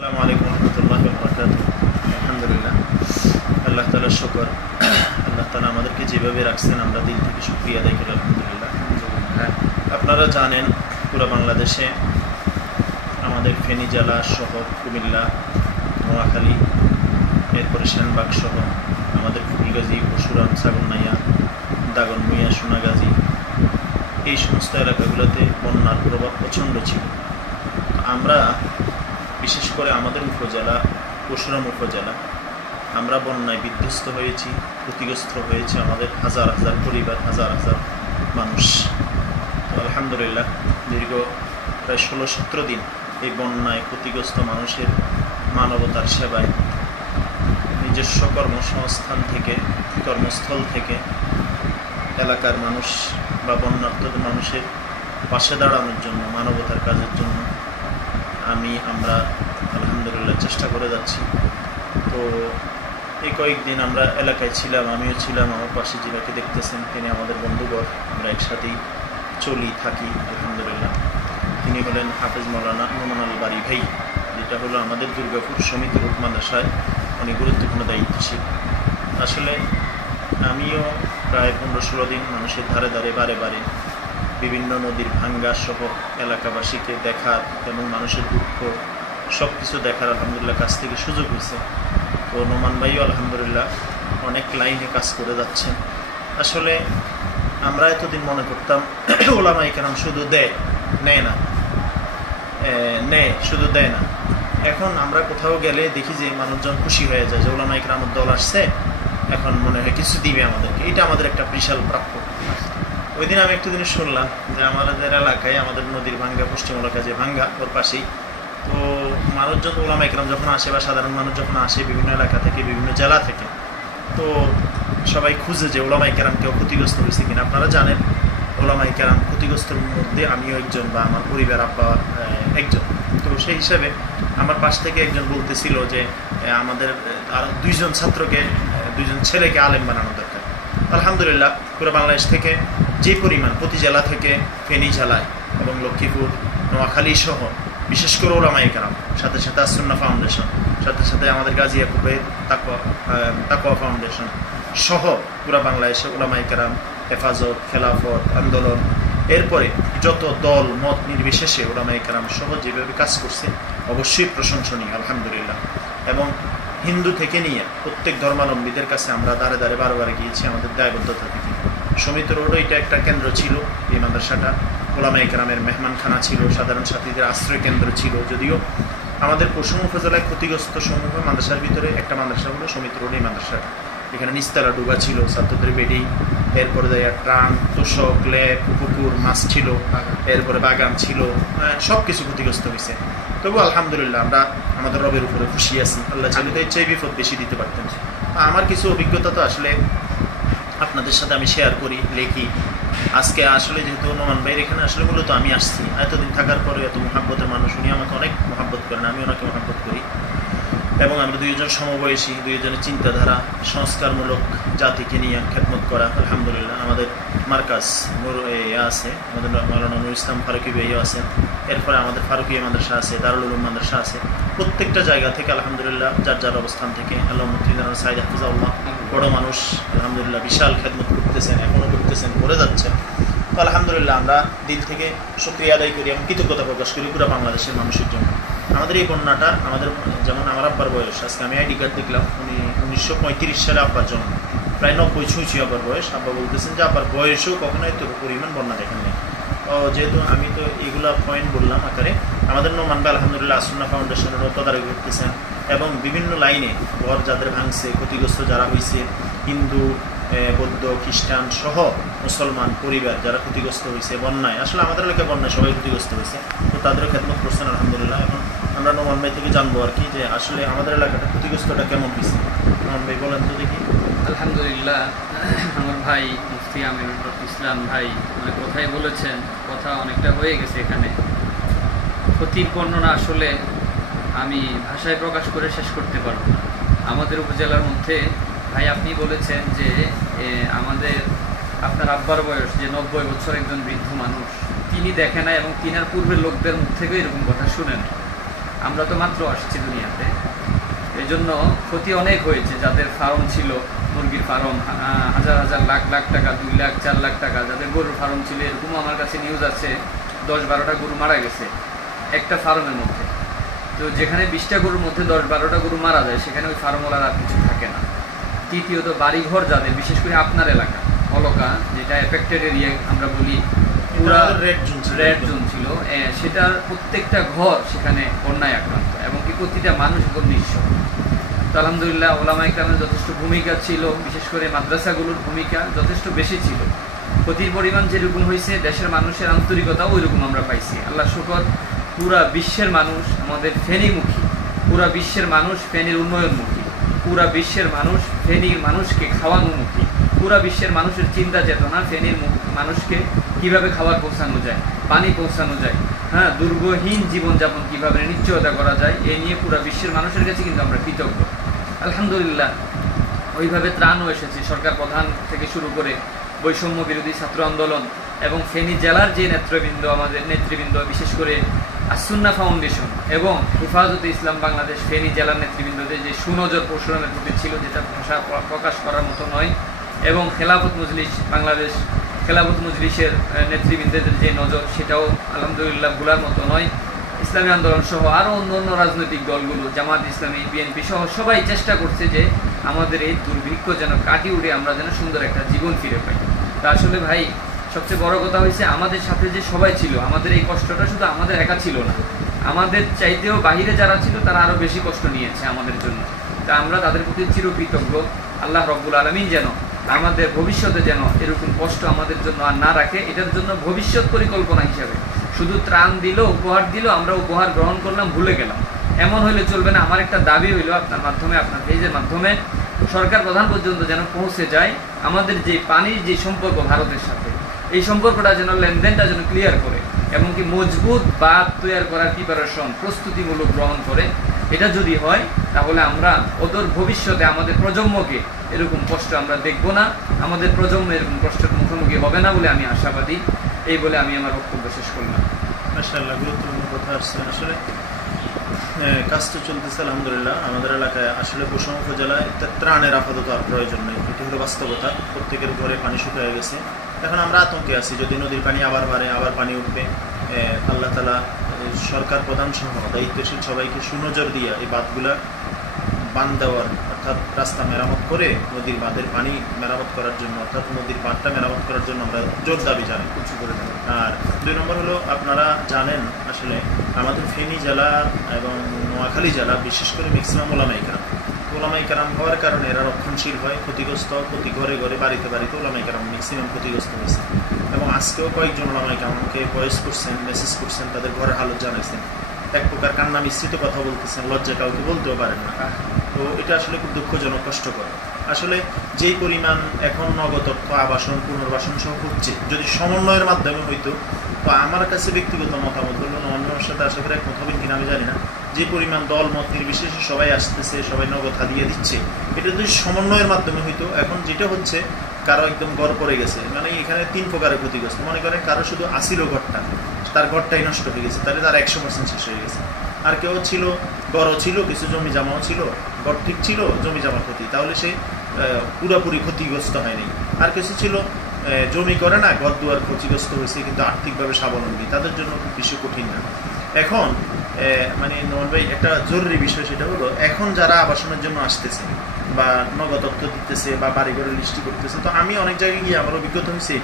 আসসালামু আলাইকুম রহমতুল্লাহি ওয়া বারাকাতুহু। আলহামদুলিল্লাহ, আল্লাহ তাআলার শুকর। আল্লাহ তাআলা আমাদেরকে যেভাবে রাখছেন আমরা দিল থেকে শুকরিয়া আদায় করি আলহামদুলিল্লাহ। হ্যাঁ, আপনারা জানেন পুরো বাংলাদেশে আমাদের ফেনী জেলা সহ কুমিল্লা, নোয়াখালী, এরপরে সেনবাগ সহ আমাদের ফুলগাজী, পরশুরাম, ছাগলনাইয়া, দাগনভূঞা, সোনাগাজী, এই সমস্ত এলাকাগুলোতে বন্যার প্রভাব প্রচণ্ড ছিল। আমরা বিশেষ করে আমাদের উপজেলা পরশুরাম উপজেলা আমরা বন্যায় বিধ্বস্ত হয়েছি, ক্ষতিগ্রস্ত হয়েছে আমাদের হাজার হাজার পরিবার, হাজার হাজার মানুষ। তো আলহামদুলিল্লাহ দীর্ঘ প্রায় 16-17 দিন এই বন্যায় ক্ষতিগ্রস্ত মানুষের মানবতার সেবায় নিজস্ব কর্মসংস্থান থেকে, কর্মস্থল থেকে এলাকার মানুষ বা বন্যার্ত মানুষের পাশে দাঁড়ানোর জন্য, মানবতার কাজের জন্য আমরা আলহামদুলিল্লাহ চেষ্টা করে যাচ্ছি। তো এই কয়েকদিন আমরা এলাকায় ছিলাম, আমিও ছিলাম, আমার পাশে যিনাকে দেখতেছেন তিনি আমাদের বন্ধুবর, আমরা একসাথেই চলি থাকি আলহামদুলিল্লাহ। তিনি হলেন হাফেজ মাওলানা নোমান আল বারী ভাই, যেটা হলো আমাদের দুর্গাপুর সমিতি রূপ মাদ্রাসায় অনেক গুরুত্বপূর্ণ দায়িত্বশীল। আসলে আমিও প্রায় 15-16 দিন মানুষের ধারে ধারে বারে বারে বিভিন্ন নদীর ভাঙ্গা সহ এলাকাবাসীকে দেখার এবং মানুষের দুঃখ সব কিছু দেখার আলহামদুলিল্লাহ কাছ থেকে সুযোগ হয়েছে। তো নোমান ভাইও আলহামদুলিল্লাহ অনেক লাইনে কাজ করে যাচ্ছেন। আসলে আমরা এতদিন মনে করতাম ওলামায়ে কেরাম শুধু নেয় না। এখন আমরা কোথাও গেলে দেখি যে মানুষজন খুশি হয়ে যায় যে ওলামায়ে কেরামের দল আসছে, এখন মনে হয় কিছু দিবে আমাদেরকে। এটা আমাদের একটা বিশাল প্রাপ্য। ওই দিন আমি একটা জিনিস শুনলাম যে আমাদের এলাকায়, আমাদের নদীর ভাঙ্গা, পশ্চিম এলাকা যে ভাঙ্গা ওর পাশেই, তো মানুষজন ওলামায়ে কেরাম যখন আসে বা সাধারণ মানুষ যখন আসে বিভিন্ন এলাকা থেকে, বিভিন্ন জেলা থেকে, তো সবাই খুঁজে যে ওলামায়ে কেরাম কেউ ক্ষতিগ্রস্ত হয়েছে কিনা। আপনারা জানেন ওলামায়ে কেরাম ক্ষতিগ্রস্তর মধ্যে আমিও একজন বা আমার পরিবার আব্বা একজন। তো সেই হিসাবে আমার পাশ থেকে একজন বলতেছিল যে আমাদের আরও 2জন ছেলেকে আলেম বানানো দরকার। আলহামদুলিল্লাহ পুরো বাংলাদেশ থেকে যে পরিমাণ, প্রতি জেলা থেকে ফেনী জেলায় এবং লক্ষ্মীপুর, নোয়াখালী সহ বিশেষ করে ওলামায়ে কেরাম, সাথে সাথে আসুন্নাহ ফাউন্ডেশন, সাথে সাথে আমাদের গাজী ইয়াকুবের তাকওয়া ফাউন্ডেশন সহ পুরো বাংলাদেশে ওলামায়ে কেরাম, হেফাজত, খেলাফত আন্দোলন, এরপরে যত দল মত নির্বিশেষে ওলামায়ে কেরাম সহ যেভাবে কাজ করছে অবশ্যই প্রশংসনীয় আলহামদুলিল্লাহ। এবং হিন্দু থেকে নিয়ে প্রত্যেক ধর্মাবলম্বীদের কাছে আমরা দাঁড়ে দাঁড়ে বারবার গিয়েছি আমাদের দায়বদ্ধতা থেকে। সমিতি রোডও এটা একটা কেন্দ্র ছিল, এই মাদ্রাসাটা ওলামায়ে কেরামের মেহমানখানা ছিল, সাধারণ সাথীদের আশ্রয় কেন্দ্র ছিল। যদিও আমাদের পশ্চিম উপজেলায় ক্ষতিগ্রস্ত সমূহ মাদ্রাসার ভিতরে একটা মাদ্রাসা হলো সমিতি রোড এই মাদ্রাসাটা। এখানে নিস্তালা ডুবা ছিল, ছাত্রদের বেডেই, এরপরে ট্রাম, তোষক, লেপ, পুকুর, মাছ ছিল, এরপরে বাগান ছিল, সব কিছু ক্ষতিগ্রস্ত হয়েছে। তবু আলহামদুলিল্লাহ আমরা আমাদের রবের উপরে খুশি আছি। আল্লাহ চাইলে তো এর চেয়ে বিপদ বেশি দিতে পারতেন। আমার কিছু অভিজ্ঞতা তো আসলে আপনাদের সাথে আমি শেয়ার করি, লিখি। আজকে আসলে যেহেতু নোমান ভাইয়ের এখানে আসলে মূলত আমি আসছি, এতদিন থাকার পরে এত মহাব্বতের মানুষ, উনি আমাকে অনেক মহাব্বত করেন, আমি ওনাকে মহাব্বত করি। এবং আমরা দুইজন সমবয়সী, দুইজনের চিন্তাধারা সংস্কারমূলক, জাতিকে নিয়ে খেদমত করা। আলহামদুলিল্লাহ আমাদের মার্কাজ আছে, আমাদের মাওলানা নুরুল ইসলাম ফারুকী ভাইও আছেন, এরপরে আমাদের ফারুকিয়া মাদ্রাসা আছে, দারুল উলুম মাদ্রাসা আছে। প্রত্যেকটা জায়গা থেকে আলহামদুলিল্লাহ যার যার অবস্থান থেকে আল্লাহ সাইদ হাফিজাহুল্লাহ বড় মানুষ আলহামদুলিল্লাহ বিশাল খেদমত করতেছেন, এখনও করতেছেন, করে যাচ্ছেন। তো আলহামদুলিল্লাহ আমরা দিল থেকে শুকরিয়া আদায় করি এবং কৃতজ্ঞতা প্রকাশ করি পুরো বাংলাদেশের মানুষের জন্য। আমাদের এই বন্যাটা, আমাদের যেমন আমার আব্বার বয়স, আজকে আমি আইডি কার্ড দেখলাম, উনি 1935 সালে আব্বার জন্ম, প্রায় 90 ছুঁই আব্বার বয়স। আব্বা বলতেছেন যে আব্বার বয়সেও কখনো এত পরিমাণ বন্যা দেখেন নেই। যেহেতু আমি তো এইগুলা পয়েন্ট বললাম আকারে, আমাদের নোমান ভাই আলহামদুলিল্লাহ আসুন্নাহ ফাউন্ডেশনেরও তদারকি করতেছেন এবং বিভিন্ন লাইনে ঘর যাদের ভাঙছে, ক্ষতিগ্রস্ত যারা হয়েছে, হিন্দু, বৌদ্ধ, খ্রিস্টান সহ মুসলমান পরিবার যারা ক্ষতিগ্রস্ত হয়েছে বন্যায়, আসলে আমাদের এলাকায় বন্যায় সবাই ক্ষতিগ্রস্ত হয়েছে, তো তাদেরও খেদমত করছেন আলহামদুলিল্লাহ। এখন আমরা নোমান ভাই থেকে জানবো আর কি যে আসলে আমাদের এলাকাটা ক্ষতিগ্রস্তটা কেমন হয়েছে। নোমান ভাই বলেন তো দেখি। আলহামদুলিল্লাহ, আমার ভাই মুফতি আমিরুল ইসলাম ভাই অনেক কথাই বলেছেন, কথা অনেকটা হয়ে গেছে এখানে। ক্ষতির বর্ণনা আসলে আমি ভাষায় প্রকাশ করে শেষ করতে পারবো না। আমাদের উপজেলার মধ্যে ভাই আপনি বলেছেন যে আপনার আব্বার বয়স যে 90 বছর, একজন বৃদ্ধ মানুষ, তিনি দেখে না এবং তিনার পূর্বের লোকদের মুখ থেকেও এরকম কথা শুনেন। আমরা তো মাত্র আসছি দুনিয়াতে, এই জন্য ক্ষতি অনেক হয়েছে। যাদের ফার্ম ছিল, মুরগির ফার্ম, হাজার হাজার লাখ লাখ টাকা, 2 লাখ 4 লাখ টাকা, যাদের গরুর ফার্ম ছিল, এরকম আমার কাছে নিউজ আছে 10-12টা গরু মারা গেছে একটা ফার্মের মধ্যে। তো যেখানে 20টা গরুর মধ্যে 10-12টা গরু মারা যায়, সেখানে ওই ফার্মওয়ালার আর কিছু থাকে না। তৃতীয়ত বাড়িঘর যাদের, বিশেষ করে আপনার এলাকা অলকা, যেটা এফেক্টেড এরিয়া আমরা বলি, পুরা রেড জোন ছিল, সেটার প্রত্যেকটা ঘর সেখানে বন্যায় আক্রান্ত, এবং কি প্রতিটা মানুষ একদম নিঃস্ব। তো আলহামদুলিল্লাহ ওলামা ইকরামের যথেষ্ট ভূমিকা ছিল, বিশেষ করে মাদ্রাসাগুলোর ভূমিকা যথেষ্ট বেশি ছিল। ক্ষতির পরিমাণ যেরকম হয়েছে, দেশের মানুষের আন্তরিকতাও ওইরকম আমরা পাইছি। আল্লাহ শুকর, পুরা বিশ্বের মানুষ আমাদের ফেনীমুখী, পুরা বিশ্বের মানুষ ফেনীর উন্নয়নমুখী, পুরা বিশ্বের মানুষ ফেনীর মানুষকে খাওয়ানোমুখী, পুরা বিশ্বের মানুষের চিন্তা চেতনা ফেনীর মানুষকে কিভাবে খাবার পৌঁছানো যায়, পানি পৌঁছানো যায়, হ্যাঁ, দুর্গহীন জীবনযাপন কিভাবে নিশ্চয়তা করা যায়, এ নিয়ে পুরা বিশ্বের মানুষের কাছে কিন্তু আমরা কৃতজ্ঞ। আলহামদুলিল্লাহ ওইভাবে ত্রাণও এসেছে, সরকার প্রধান থেকে শুরু করে বৈষম্য বিরোধী ছাত্র আন্দোলন এবং ফেনী জেলার যে নেতৃবৃন্দ, আমাদের নেতৃবৃন্দ, বিশেষ করে আসুন্না ফাউন্ডেশন এবং হেফাজতে ইসলাম বাংলাদেশ ফেনী জেলার নেতৃবৃন্দদের যে সুনজর পরশুরামের প্রতি ছিল, যেটা ভাষা প্রকাশ করার মতো নয়, এবং খেলাফত মজলিস বাংলাদেশ, খেলাফত মজলিসের নেতৃবৃন্দের যে নজর, সেটাও আলহামদুলিল্লাহ ভুলার মতো নয়। ইসলামী আন্দোলন সহ আরও অন্য রাজনৈতিক দলগুলো, জামাত ইসলামী, বিএনপি সহ সবাই চেষ্টা করছে যে আমাদের এই দুর্ভিক্ষ যেন কাটিয়ে উঠে আমরা যেন সুন্দর একটা জীবন ফিরে পাই। তা আসলে ভাই সবচেয়ে বড় কথা হয়েছে, আমাদের সাথে যে সবাই ছিল, আমাদের এই কষ্টটা শুধু আমাদের একা ছিল না, আমাদের চাইতেও বাহিরে যারা ছিল তারা আরও বেশি কষ্ট নিয়েছে আমাদের জন্য। তা আমরা তাদের প্রতি চিরকৃতজ্ঞ। আল্লাহ রব্বুল আলামিন যেন আমাদের ভবিষ্যতে যেন এরকম কষ্ট আমাদের জন্য আর না রাখে। এটার জন্য ভবিষ্যৎ পরিকল্পনা হিসাবে শুধু ত্রাণ দিল, উপহার দিল, আমরা উপহার গ্রহণ করলাম, ভুলে গেলাম, এমন হইলে চলবে না। আমার একটা দাবি হইল আপনার মাধ্যমে, আপনার পেজের মাধ্যমে সরকার প্রধান পর্যন্ত যেন পৌঁছে যায় আমাদের যে পানির যে সম্পর্ক ভারতের সাথে, এই সম্পর্কটা যেন, লেনদেনটা যেন ক্লিয়ার করে, এবং কি মজবুত বাঁধ তৈরি করার প্রিপারেশন, প্রস্তুতিমূলক গ্রহণ করে। এটা যদি হয় তাহলে আমরা অদূর ভবিষ্যতে আমাদের প্রজন্মকে এরকম কষ্ট আমরা দেখব না, আমাদের প্রজন্ম এরকম কষ্টের মুখোমুখি হবে না বলে আমি আশাবাদী। এই বলে আমি আমার বক্তব্য শেষ করলাম। মাশাআল্লাহ, গুরুত্বপূর্ণ কথা আসছে। আসলে কাজ তো চলতেছে আলহামদুলিল্লাহ। আমাদের এলাকায় আসলে বৈষম্য উপজেলায় একটা ত্রাণের আপাতত আর প্রয়োজন নেই, এটি হলো বাস্তবতা। প্রত্যেকের ঘরে পানি শুকিয়ে গেছে। এখন আমরা আতঙ্কে আছি, যদি নদীর পানি আবার বাড়ে, আবার পানি উঠবে। আল্লাহ তাআলা সরকার প্রধান সহ দায়িত্বশীল সবাইকে সুনজর দিয়ে এই বাঁধগুলা বাঁধ দেওয়ার, অর্থাৎ রাস্তা মেরামত করে নদীর বাঁধের পানি মেরামত করার জন্য, অর্থাৎ নদীর বাঁধটা মেরামত করার জন্য আমরা জোর দাবি জানাই, উঁচু করে দেবো। আর 2 নম্বর হলো, আপনারা জানেন আসলে আমাদের ফেনী জেলা এবং নোয়াখালী জেলা বিশেষ করে ম্যাক্সিমাম ওলামায়ে কেরাম, ওলামায়ে কেরাম হওয়ার কারণে এরা রক্ষণশীল হয়, ক্ষতিগ্রস্ত, প্রতি ঘরে ঘরে বাড়িতে বাড়িতে ওলামায়ে কেরাম ম্যাক্সিমাম ক্ষতিগ্রস্ত হয়েছে। এবং আজকেও কয়েকজন ওলামায়ে কেরাম আমাকে ভয়েস করছেন, মেসেজ করছেন, তাদের ঘরের হালত জানাইছেন, এক প্রকার কান্না মিশ্রিত কথা বলতেছেন, লজ্জা কাউকে বলতেও পারেন না। তো এটা আসলে খুব দুঃখজনক, কষ্টকর। আসলে যেই পরিমাণ এখন নগদ অর্থ আবাসন, পুনর্বাসন সহ হচ্ছে, যদি সমন্বয়ের মাধ্যমে হইতো, তো আমার কাছে ব্যক্তিগত মতামত হলো, অন্যের সাথে আশা করে একমত হবেন কিনা আমি জানি না, যে পরিমাণ দল মত নির্বিশেষে সবাই আসতেছে, সবাই নগদ হাদিয়া দিচ্ছে, এটা যদি সমন্বয়ের মাধ্যমে হইতো। এখন যেটা হচ্ছে, কারো একদম গড় পড়ে গেছে, মানে এখানে 3 প্রকারের ক্ষতিগ্রস্ত। মনে করেন কারো শুধু আসিল ঘরটা, তার ঘরটাই নষ্ট হয়ে গেছে, তাহলে তার 100% শেষ হয়ে গেছে। আর কেউ ছিল, গড়ও ছিল, কিছু জমি জামাও ছিল, ঘর ঠিক ছিল, জমি জামা ক্ষতি, তাহলে সে পুরোপুরি ক্ষতিগ্রস্ত হয়নি। আর কিছু ছিল জমি করে না, ঘর দুয়ার ক্ষতিগ্রস্ত হয়েছে, কিন্তু আর্থিকভাবে স্বাবলম্বী, তাদের জন্য খুব বেশি কঠিন না। এখন মানে নোমান ভাই, একটা জরুরি বিষয়, সেটা হলো এখন যারা আবাসনের জন্য আসতেছে বা নগদ অর্থ দিতেছে বা বাড়ি ঘরে লিস্টি করতেছে, তো আমি অনেক জায়গায় গিয়ে আমার অভিজ্ঞতা হয়েছে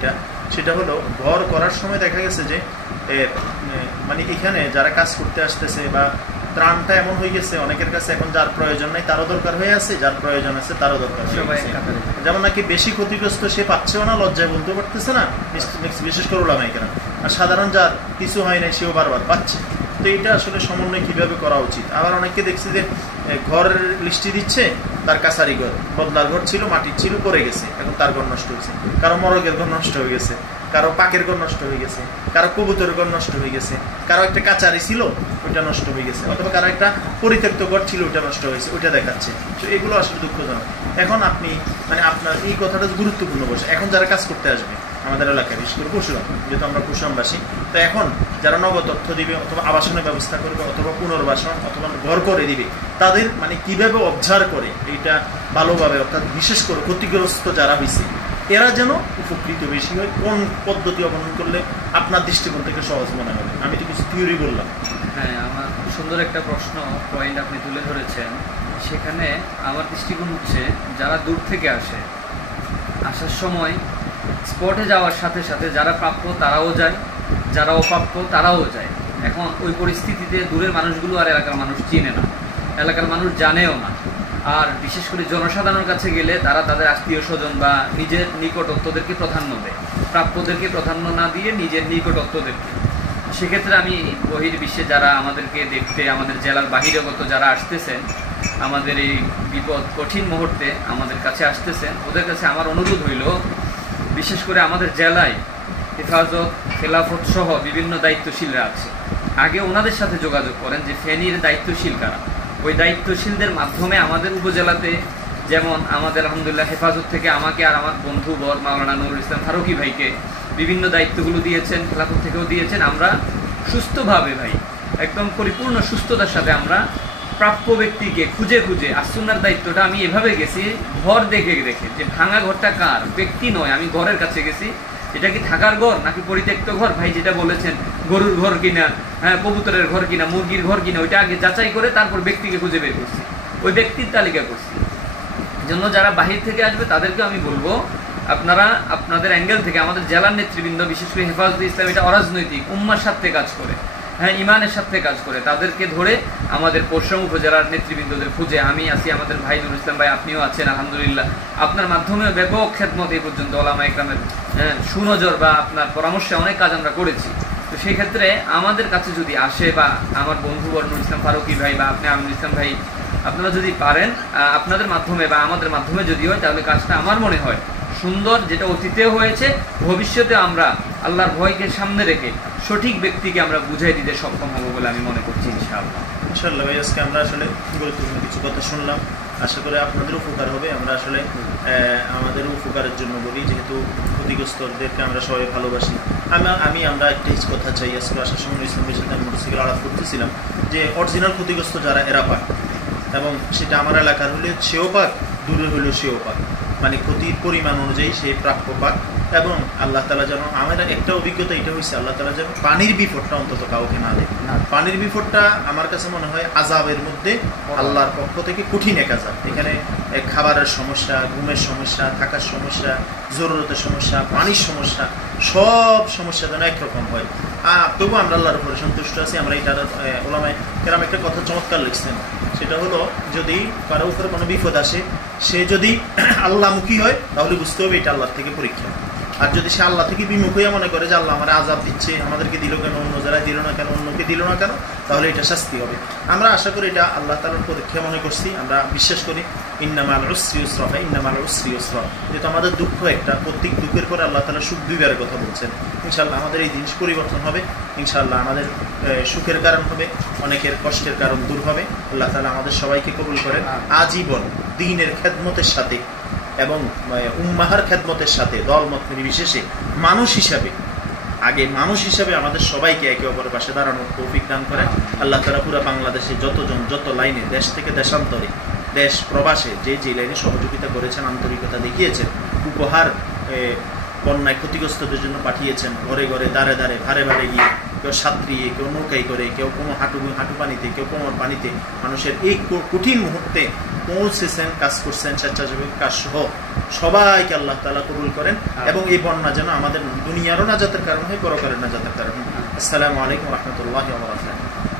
সেটা হলো, ঘর করার সময় দেখা গেছে যে মানে এখানে যারা কাজ করতে আসতেছে বা ত্রাণটা এমন হয়ে গেছে অনেকের কাছে, এখন যার প্রয়োজন নাই তারও দরকার হয়ে আছে, যার প্রয়োজন আছে তারও দরকার হয়ে আছে। যেমন নাকি বেশি ক্ষতিগ্রস্ত সে পাচ্ছেও না, লজ্জায় বলতে পারতেছে না, বিশেষ করে ওলামায়ে কেরাম। আর সাধারণ যার কিছু হয় নাই সেও বারবার পাচ্ছে। তো এটা আসলে সমন্বয় কিভাবে করা উচিত। আবার অনেককে দেখছি যে ঘর লিস্টি দিচ্ছে, তার কাছারি ঘর, বদলার ঘর ছিল, মাটির ছিল, পড়ে গেছে, এখন তার ঘর নষ্ট হয়েছে, কারো মরগের ঘর নষ্ট হয়ে গেছে, কারো পাকের ঘর নষ্ট হয়ে গেছে, কারো কবুতরের ঘর নষ্ট হয়ে গেছে, কারো একটা কাচারি ছিল ওইটা নষ্ট হয়ে গেছে, অথবা কারো একটা পরিত্যক্ত ঘর ছিল ওইটা নষ্ট হয়েছে, ওইটা দেখাচ্ছে। তো এগুলো আসলে দুঃখজনক। এখন আপনি মানে আপনার এই কথাটা গুরুত্বপূর্ণ বসে, এখন যারা কাজ করতে আসবে আমাদের এলাকায়, বিশেষ করে পরশুরাম, যেহেতু আমরা পরশুরামবাসী। তো এখন যারা নগদ তথ্য দিবে অথবা আবাসনের ব্যবস্থা করবে অথবা পুনর্বাসন অথবা ঘর করে দিবে, তাদের মানে কিভাবে অবজার্ভ করে এটা ভালোভাবে, অর্থাৎ বিশেষ করে ক্ষতিগ্রস্ত যারা হয়েছে এরা যেন উপকৃত বেশি হয়, কোন পদ্ধতি অবলম্বন করলে আপনার দৃষ্টিকোণ থেকে সহজ মনে হবে? আমি তো কিছু থিওরি বললাম। হ্যাঁ, আমার খুব সুন্দর একটা পয়েন্ট আপনি তুলে ধরেছেন। সেখানে আমার দৃষ্টিকোণ হচ্ছে, যারা দূর থেকে আসে, আসার সময় স্পটে যাওয়ার সাথে সাথে যারা প্রাপ্য তারাও যায়, যারা অপ্রাপ্য তারাও যায়। এখন ওই পরিস্থিতিতে দূরের মানুষগুলো আর এলাকার মানুষ চিনে না, এলাকার মানুষ জানেও না। আর বিশেষ করে জনসাধারণের কাছে গেলে তারা তাদের আত্মীয় স্বজন বা নিজের নিকটত্বদেরকে প্রাধান্য দেয়, প্রাপ্যদেরকে প্রাধান্য না দিয়ে নিজের নিকটত্বদেরকে। সেক্ষেত্রে আমি বহির্বিশ্বে যারা আমাদেরকে দেখতে, আমাদের জেলার বাহিরাগত যারা আসতেছেন, আমাদের এই বিপদ কঠিন মুহূর্তে আমাদের কাছে আসতেছেন, ওদের কাছে আমার অনুরোধ হইল, বিশেষ করে আমাদের জেলায় হেফাজত, খেলাফত সহ বিভিন্ন দায়িত্বশীলরা আছে, আগে ওনাদের সাথে যোগাযোগ করেন যে ফেনীর দায়িত্বশীল কারা। ওই দায়িত্বশীলদের মাধ্যমে আমাদের উপজেলাতে, যেমন আমাদের আলহামদুলিল্লাহ হেফাজত থেকে আমাকে আর আমার বন্ধু বর মাওলানা নুরুল ইসলাম ফারুকি ভাইকে বিভিন্ন দায়িত্বগুলো দিয়েছেন, খেলাফত থেকেও দিয়েছেন। আমরা সুস্থভাবে ভাই, একদম পরিপূর্ণ সুস্থতার সাথে আমরা প্রাপ্য ব্যক্তিকে খুঁজে খুঁজে, আসুনার দায়িত্বটা আমি এভাবে গেছি, ঘর দেখে দেখে, যে ভাঙা ঘরটা কার, ব্যক্তি নয়, আমি ঘরের কাছে গেছি, এটা কি থাকার ঘর নাকি পরিত্যক্ত ঘর, ভাই যেটা বলেছেন গরুর ঘর কিনা, হ্যাঁ কবুতরের ঘর কিনা, মুরগির ঘর কিনা, ওইটা আগে যাচাই করে তারপর ব্যক্তিকে খুঁজে বের করছি, ওই ব্যক্তির তালিকা করছি। জন্য যারা বাহির থেকে আসবে তাদেরকে আমি বলবো, আপনারা আপনাদের অ্যাঙ্গেল থেকে আমাদের জেলার নেতৃবৃন্দ, বিশেষ করে হেফাজতে ইসলাম, এটা অরাজনৈতিক উম্মার সাথে কাজ করে, হ্যাঁ ইমানের সাথে কাজ করে, তাদেরকে ধরে আমাদের পশ্চিম উপজেলার নেতৃবৃন্দদের খুঁজে, আমি আছি, আমাদের ভাই নুরুল ইসলাম ভাই আপনিও আছেন আলহামদুলিল্লাহ, আপনার মাধ্যমেও ব্যাপক খেদমত এই পর্যন্ত ওলামা ইকরামের সুনজর বা আপনার পরামর্শে অনেক কাজ আমরা করেছি। তো সেই ক্ষেত্রে আমাদের কাছে যদি আসে, বা আমার বন্ধু নুরুল ইসলাম ফারুকি ভাই বা আপনি আমিনুল ইসলাম ভাই, আপনারা যদি পারেন আপনাদের মাধ্যমে বা আমাদের মাধ্যমে যদি হয়, তাহলে কাজটা আমার মনে হয় সুন্দর, যেটা অতীতেও হয়েছে, ভবিষ্যতে আমরা আল্লাহর ভয়কে সামনে রেখে সঠিক ব্যক্তিকে আমরা বুঝাই দিতে সক্ষম হবো বলে আমি মনে করছি ইনশাআল্লাহ। ইনশাআল্লাহ ভাই, আজকে আমরা আসলে গুরুত্বপূর্ণ কিছু কথা শুনলাম, আশা করি আপনাদের উপকার হবে। আমরা আসলে আমাদের উপকারের জন্য বলি, যেহেতু ক্ষতিগ্রস্তদেরকে আমরা সবাই ভালোবাসি। আমরা একটা কথা চাই, আজকে আসার সময় ইসলামের সাথে আমি মোটরসাইকেল আলাপ করতেছিলাম যে অরিজিনাল ক্ষতিগ্রস্ত যারা, এরা পাক, এবং সেটা আমার এলাকার হলে সেও পাক, দূরে হলেও সেও পাক, মানে ক্ষতির পরিমাণ অনুযায়ী সে প্রাপ্য পাক। এবং আল্লাহ তাআলা যেন, আমার একটা অভিজ্ঞতা এটা হয়েছে, আল্লাহ তাআলা যেন পানির বিপদটা অন্তত কাউকে না দেয়। পানির বিপদটা আমার কাছে মনে হয় আযাবের মধ্যে আল্লাহর পক্ষ থেকে কঠিন এক আযাব। এখানে খাবারের সমস্যা, ঘুমের সমস্যা, থাকার সমস্যা, জরুরতের সমস্যা, পানির সমস্যা, সব সমস্যা যেন একরকম হয়। তবু আমরা আল্লাহর উপরে সন্তুষ্ট আছি। আমরা এটার ওলামায়ে কেরাম একটা কথা চমৎকার লিখছেন, সেটা হলো যদি কারো উপরে কোনো বিপদ আসে, সে যদি আল্লাহমুখী হয় তাহলে বুঝতে হবে এটা আল্লাহর থেকে পরীক্ষা। আর যদি সে আল্লাহ থেকে বিমুখ হইয়া মনে করে যে আল্লাহ আমার আযাব দিচ্ছে, আমাদেরকে দিল কেন, অন্য যারা দিল না কেন, অন্যকে দিল না কেন, তাহলে এটা শাস্তি হবে। আমরা আশা করি এটা আল্লাহ তাআলার পরীক্ষা মনে করছি। আমরা বিশ্বাস করি ইন্না মা'আল উসরি ইউসরা, ইন্না মা'আল উসরি ইউসরা, যেহেতু আমাদের দুঃখ একটা, প্রত্যেক দুঃখের পরে আল্লাহ তাআলা সুখ বিবাহের কথা বলছেন। ইনশাআল্লাহ আমাদের এই জিনিস পরিবর্তন হবে, ইনশাআল্লাহ আমাদের সুখের কারণ হবে, অনেকের কষ্টের কারণ দূর হবে। আল্লাহ তাআলা আমাদের সবাইকে কবুল করেন, আজীবন দ্বীনের খেদমতের সাথে এবং উম্মাহার খেদমতের সাথে দলমত নির্বিশেষে মানুষ হিসাবে, আগে মানুষ হিসাবে আমাদের সবাইকে একে অপরের পাশে দাঁড়ানোর তৌফিক দান করেন। আল্লাহ তাআলা পুরো বাংলাদেশে যতজন, যত লাইনে, দেশ থেকে দেশান্তরে, দেশ প্রবাসে যে লাইনে সহযোগিতা করেছেন, আন্তরিকতা দেখিয়েছেন, উপহার বন্যায় ক্ষতিগ্রস্তদের জন্য পাঠিয়েছেন, ঘরে ঘরে, দাঁড়ে দাঁড়ে, ভারে ভারে গিয়ে, কেউ সাঁতরিয়ে, কেউ নৌকাই করে, কেউ কোনো হাঁটু পানিতে, কেউ কোমর পানিতে, মানুষের এই কঠিন মুহূর্তে পৌঁছেছেন, কাজ করছেন, স্বেচ্ছাসেবক কাজ সহ সবাইকে আল্লাহ তাআলা কবুল করেন। এবং এই বন্যা যেন আমাদের দুনিয়ারও নাজাতের কারণ হয়, পরকালের নাজাতের কারণ হয়। আসসালামু আলাইকুম ওয়া রাহমাতুল্লাহি ওয়া বারাকাতুহু।